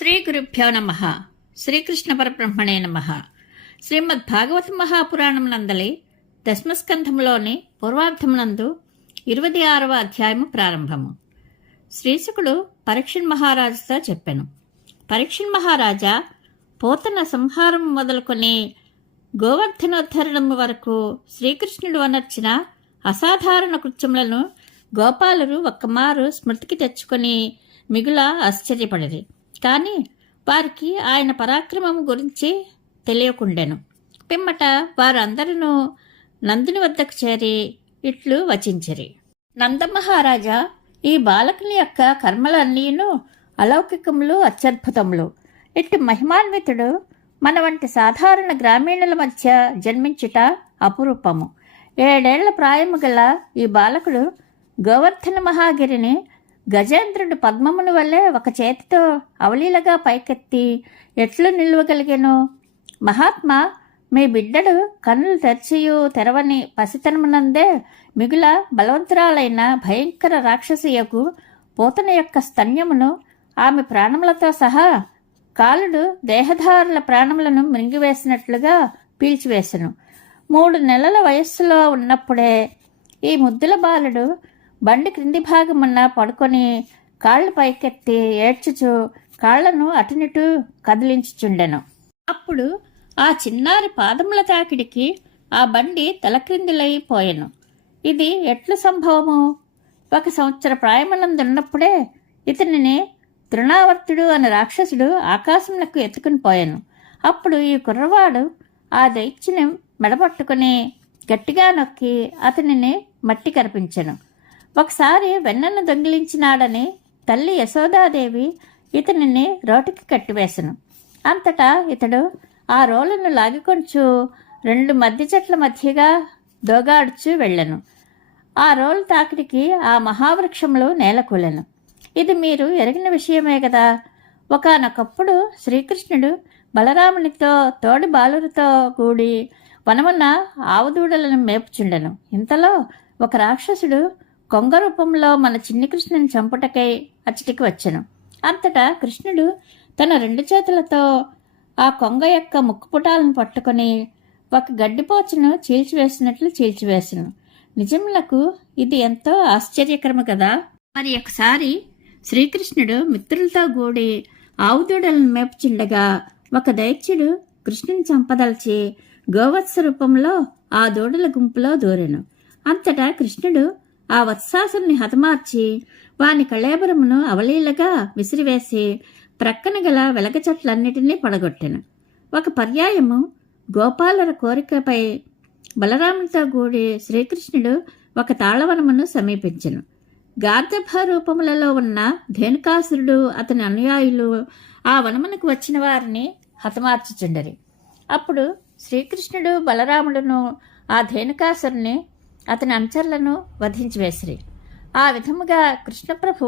శ్రీ గురుభ్యో నమ. శ్రీకృష్ణ పరబ్రహ్మణే నమ. శ్రీమద్ భాగవత మహాపురాణం నందలి దశమస్కంధంలోని పూర్వార్థమునందు ఇరవై ఆరవ అధ్యాయము ప్రారంభము. శ్రీశుకుడు పరీక్షణ్ మహారాజుతో చెప్పాను. పరీక్షణ్ మహారాజా పోతన సంహారం మొదలుకొని గోవర్ధనోద్ధరణం వరకు శ్రీకృష్ణుడు అనర్చిన అసాధారణ కృత్యములను గోపాలురు ఒక్కమారు స్మృతికి తెచ్చుకొని మిగుల ఆశ్చర్యపడిరి. కానీ వారికి ఆయన పరాక్రమం గురించి తెలియకుండెను. పిమ్మట వారందరూ నందుని వద్దకు చేరి ఇట్లు వచించిరి. నందమహారాజా ఈ బాలకుని యొక్క కర్మలన్నీను అలౌకికములు అత్యద్భుతములు. ఇట్టి మహిమాన్వితుడు మన వంటి సాధారణ గ్రామీణుల మధ్య జన్మించుట అపురూపము. ఏడేళ్ళ ప్రాయము గల ఈ బాలకుడు గోవర్ధన మహాగిరిని గజేంద్రుడు పద్మమును వల్లే ఒక చేతితో అవలీలగా పైకెత్తి ఎట్లు నిల్వగలిగాను? మహాత్మా మీ బిడ్డడు కన్నులు తెరిచియు తెరవని పసితనమునందే మిగుల బలవంతురాలైన భయంకర రాక్షసియకు పోతన యొక్క స్తన్యమును ఆమె ప్రాణములతో సహా కాలుడు దేహధారుల ప్రాణములను మృంగివేసినట్లుగా పీల్చివేసెను. మూడు నెలల వయస్సులో ఉన్నప్పుడే ఈ ముద్దుల బాలుడు బండి క్రింది భాగమున్న పడుకొని కాళ్ళు పైకెత్తి ఏడ్చుచు కాళ్ళను అటునిటు కదిలించుచుండెను. అప్పుడు ఆ చిన్నారి పాదముల తాకిడికి ఆ బండి తలక్రిందులైపోయెను ఇది ఎట్లు సంభవము? ఒక సంవత్సర ప్రాయమనందున్నప్పుడే ఇతనిని తృణావర్తుడు అనే రాక్షసుడు ఆకాశమునకు ఎత్తుకుని పోయాను. అప్పుడు ఈ కుర్రవాడు ఆ దైత్యుని మెడపట్టుకుని గట్టిగా నొక్కి అతనిని మట్టి కనిపించెను ఒకసారి వెన్నను దొంగిలించినాడని తల్లి యశోదాదేవి ఇతనిని రోటికి కట్టివేశను అంతటా ఇతడు ఆ రోలను లాగికొంచు. రెండు మధ్య చెట్ల మధ్యగా దోగాడుచు వెళ్ళెను. ఆ రోలు తాకిడికి ఆ మహావృక్షంలో నేలకూలెను. ఇది మీరు ఎరిగిన విషయమే కదా ఒకనొకప్పుడు శ్రీకృష్ణుడు బలరామునితో తోడి బాలురితో కూడి వనమున ఆవుదూడలను మేపుచుండెను. ఇంతలో ఒక రాక్షసుడు కొంగ రూపంలో మన చిన్ని కృష్ణుని చంపుటకై అచ్చటికి వచ్చెను. అంతటా కృష్ణుడు తన రెండు చేతులతో ఆ కొంగ యొక్క ముక్కుపుటాలను పట్టుకొని ఒక గడ్డిపోచను చీల్చివేసినట్లు చీల్చివేసెను. నిజములకు ఇది ఎంతో ఆశ్చర్యకరము కదా? మరి ఒకసారి శ్రీకృష్ణుడు మిత్రులతో కూడి ఆవుదూడలను మేపుచుండగా ఒక దైత్యుడు కృష్ణుని చంపదలిచి గోవత్స రూపంలో ఆ దూడల గుంపులో దూరెను. అంతటా కృష్ణుడు ఆ వత్సాసుని హతమార్చి వాని కళేబరమును అవలీలగా విసిరివేసి ప్రక్కన గల వెలగ చెట్లన్నిటినీ పడగొట్టెను. ఒక పర్యాయము గోపాలుల కోరికపై బలరామునితో కూడి శ్రీకృష్ణుడు ఒక తాళవనమును సమీపించను. గార్ధభ రూపములలో ఉన్న ధేనుకాసురుడు అతని అనుయాయులు ఆ వనమునకు వచ్చిన వారిని హతమార్చుచుండరి. అప్పుడు శ్రీకృష్ణుడు బలరాముడును ఆ ధేనుకాసురుని అతని అనుచరులను వధించివేసిరి ఆ విధముగా కృష్ణప్రభు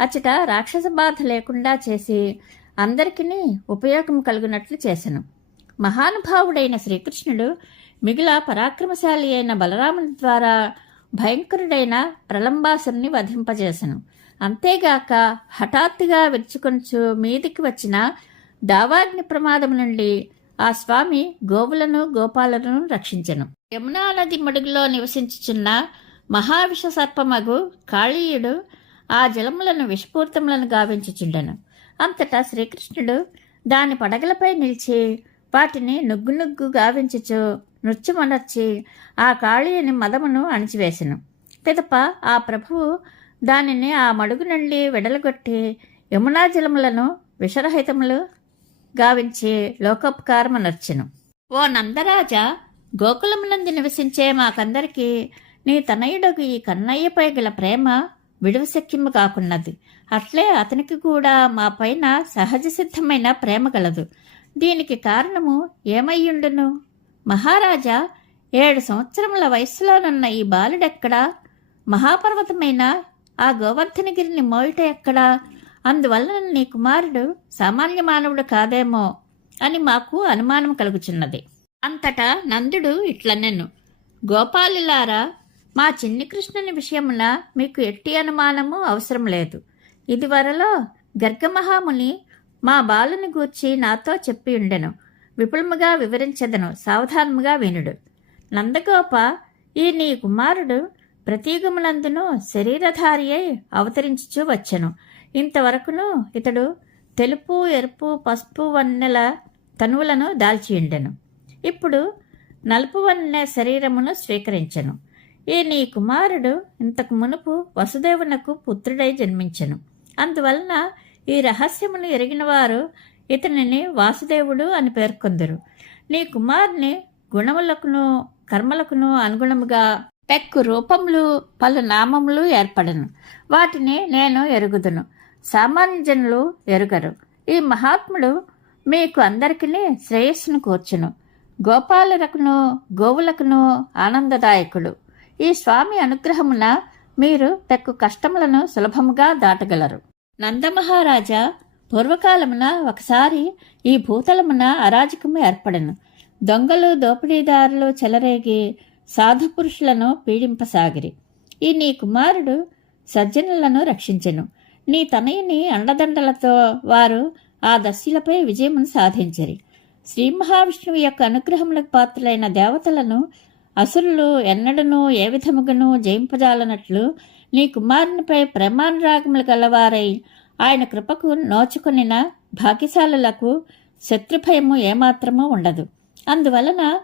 అచ్చట రాక్షస బాధ లేకుండా చేసి అందరికీ ఉపయోగం కలుగునట్లు చేశాను మహానుభావుడైన శ్రీకృష్ణుడు మిగిల పరాక్రమశాలి అయిన బలరాముని ద్వారా భయంకరుడైన ప్రలంబాసుని వధింపజేశాను అంతేగాక హఠాత్తుగా విరుచుకొంచు మీదికి వచ్చిన దావాగ్ని ప్రమాదం నుండి ఆ స్వామి గోవులను గోపాలను రక్షించను. యమునా నది మడుగులో నివసించుచున్న మహావిష సర్పమగు కాళీయుడు ఆ జలములను విషపూర్తములను గావించుచుండెను. అంతటా శ్రీకృష్ణుడు దాని పడగలపై నిలిచి వాటిని నుగ్గు నుగ్గు గావించుచు నృత్యమనర్చి ఆ కాళీయుని మదమును అణిచివేశను పిదప ఆ ప్రభువు దానిని ఆ మడుగు నుండి వెడలగొట్టి యమునా జలములను విషరహితములు గావించే లోకోపకారమ నర్చనం ఓ నందరాజా గోకులమునందు నివసించే మాకందరికీ నీ తనయుడకు ఈ కన్నయ్యపై గల ప్రేమ విడువశక్యము కాకున్నది. అట్లే అతనికి కూడా మా పైన సహజ సిద్ధమైన ప్రేమ గలదు. దీనికి కారణము ఏమయ్యుండును? మహారాజా ఏడు సంవత్సరముల వయస్సులోనున్న ఈ బాలుడెక్కడా? మహాపర్వతమైన ఆ గోవర్ధనగిరిని మోయుట ఎక్కడా? అందువలన నీ కుమారుడు సామాన్య మానవుడు కాదేమో అని మాకు అనుమానం కలుగుచున్నది. అంతటా నందుడు ఇట్లనెను. గోపాలులారా మా చిన్ని కృష్ణుని విషయమున మీకు ఎట్టి అనుమానము అవసరం లేదు. ఇదివరలో గర్గమహాముని మా బాలుని గూర్చి నాతో చెప్పి ఉండెను. విపులముగా వివరించెదను సావధానముగా వినుడు. నందగోప ఈ నీ కుమారుడు ప్రతీగములందును శరీరధారి అయి అవతరించుచూ వచ్చెను. ఇంతవరకును ఇతడు తెలుపు ఎరుపు పసుపు వన్నెల తనువులను దాల్చియుండెను ఇప్పుడు నలుపు వన్నె శరీరమును స్వీకరించెను. ఈ నీ కుమారుడు ఇంతకు మునుపు వసుదేవునకు పుత్రుడై జన్మించెను. అందువలన ఈ రహస్యమును ఎరిగిన వారు ఇతనిని వాసుదేవుడు అని పేర్కొందరు. నీ కుమారుని గుణములకును కర్మలకును అనుగుణముగా పెక్కు రూపములు పలు నామములు ఏర్పడను. వాటిని నేను ఎరుగుదును. సామాన్య జనులు ఎరుగరు. ఈ మహాత్ముడు మీకు అందరికీ శ్రేయస్సును కూర్చును. గోపాలరకును గోవులకును ఆనందదాయకుడు. ఈ స్వామి అనుగ్రహమున మీరు పెక్కు కష్టములను సులభముగా దాటగలరు. నందమహారాజా పూర్వకాలమున ఒకసారి ఈ భూతలమున అరాజకము ఏర్పడను. దొంగలు దోపిడీదారులు చెలరేగి సాధు పురుషులను పీడింపసాగిరి. ఈ నీ కుమారుడు సజ్జనులను రక్షించెను. నీ తనయుని అండదండలతో వారు ఆ దస్యులపై విజయమును సాధించరి. శ్రీ మహావిష్ణువు యొక్క అనుగ్రహములకు పాత్రులైన దేవతలను అసురులు ఎన్నడనూ ఏ విధముగాను జయింపజాలనట్లు నీ కుమారునిపై ప్రమాణరాగములు గలవారై ఆయన కృపకు నోచుకొనిన భాగ్యశాలులకు శత్రుభయము ఏమాత్రమూ ఉండదు. అందువలన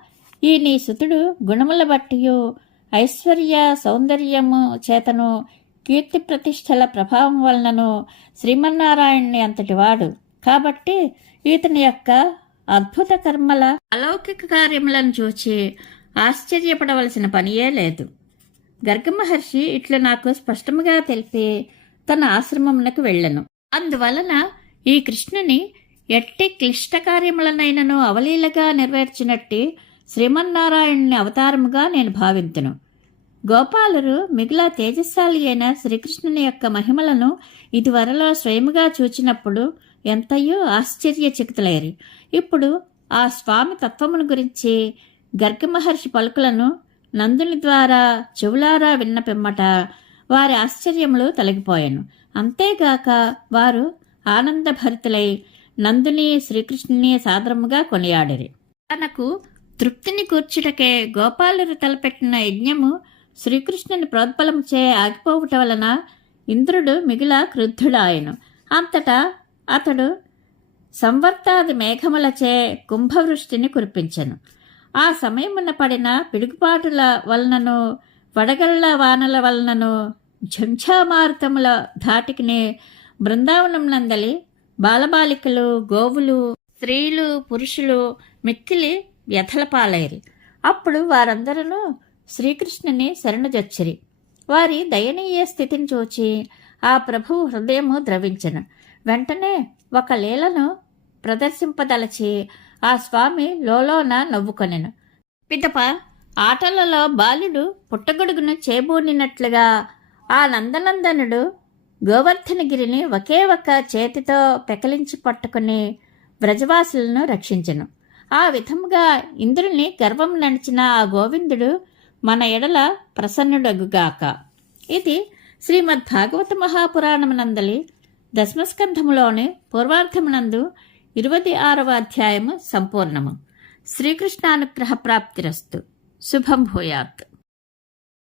ఈ నీ సుతుడు గుణముల బట్టియు ఐశ్వర్య సౌందర్యము చేతను కీర్తి ప్రతిష్టల ప్రభావం వలనను శ్రీమన్నారాయణుని అంతటి వాడు. కాబట్టి ఇతని యొక్క అద్భుత కర్మల అలౌకిక కార్యములను చూచి ఆశ్చర్యపడవలసిన పనియే లేదు. గర్గమహర్షి ఇట్లు నాకు స్పష్టముగా తెలిపి తన ఆశ్రమమునకు వెళ్ళను. అందువలన ఈ కృష్ణుని ఎట్టి క్లిష్ట కార్యములనైనను అవలీలగా నెరవేర్చినట్టి శ్రీమన్నారాయణుని అవతారముగా నేను భావింతును. గోపాలురు మిగిలా తేజస్శాలి అయిన శ్రీకృష్ణుని యొక్క మహిమలను ఇదివరలో స్వయముగా చూచినప్పుడు ఎంతయో ఆశ్చర్యచకితులయ్యారు. ఇప్పుడు ఆ స్వామి తత్వమును గురించి గర్గమహర్షి పలుకులను నందుని ద్వారా చెవులారా విన్న పిమ్మట వారి ఆశ్చర్యములు తొలగిపోయాను. అంతేగాక వారు ఆనందభరితులై నందుని శ్రీకృష్ణుని సాదరముగా కొనియాడిరి. తనకు తృప్తిని కూర్చుటకే గోపాలురు తలపెట్టిన యజ్ఞము శ్రీకృష్ణుని ప్రోద్బలముచే ఆగిపోవుట వలన ఇంద్రుడు మిగిల క్రుద్ధుడాయను అంతటా అతడు సంవర్తాది మేఘములచే కుంభవృష్టిని కురిపించను. ఆ సమయమున పడిన పిడుగుపాటుల వలనను వడగళ్ళ వానల వలనను ఝంఛామారుతముల ధాటికిని బృందావనం నందలి బాలబాలికలు గోవులు స్త్రీలు పురుషులు మిక్కిలి వ్యథల పాలైరి అప్పుడు వారందరూ శ్రీకృష్ణుని శరణుజొచ్చిరి. వారి దయనీయ స్థితిని చూచి ఆ ప్రభువు హృదయము ద్రవించను. వెంటనే ఒక లీలను ప్రదర్శింపదలచి ఆ స్వామి లోలోన నవ్వుకొనెను. పిదప ఆటలలో బాలుడు పుట్టగొడుగును చేబూనినట్లుగా ఆ నందనందనుడు గోవర్ధనగిరిని ఒకే ఒక్క చేతితో పెకలించి పట్టుకుని వ్రజవాసులను రక్షించెను. ఆ విధముగా ఇంద్రుని గర్వం నడిచిన ఆ గోవిందుడు మన ఎడల ప్రసన్నుడగుగాక. ఇది శ్రీమద్ భాగవత మహాపురాణమునందలి దశమస్కంధములోని పూర్వార్థమునందు ఇరవై ఆరవ అధ్యాయము సంపూర్ణము. శ్రీకృష్ణానుగ్రహ ప్రాప్తిరస్తు శుభం భూయాత్.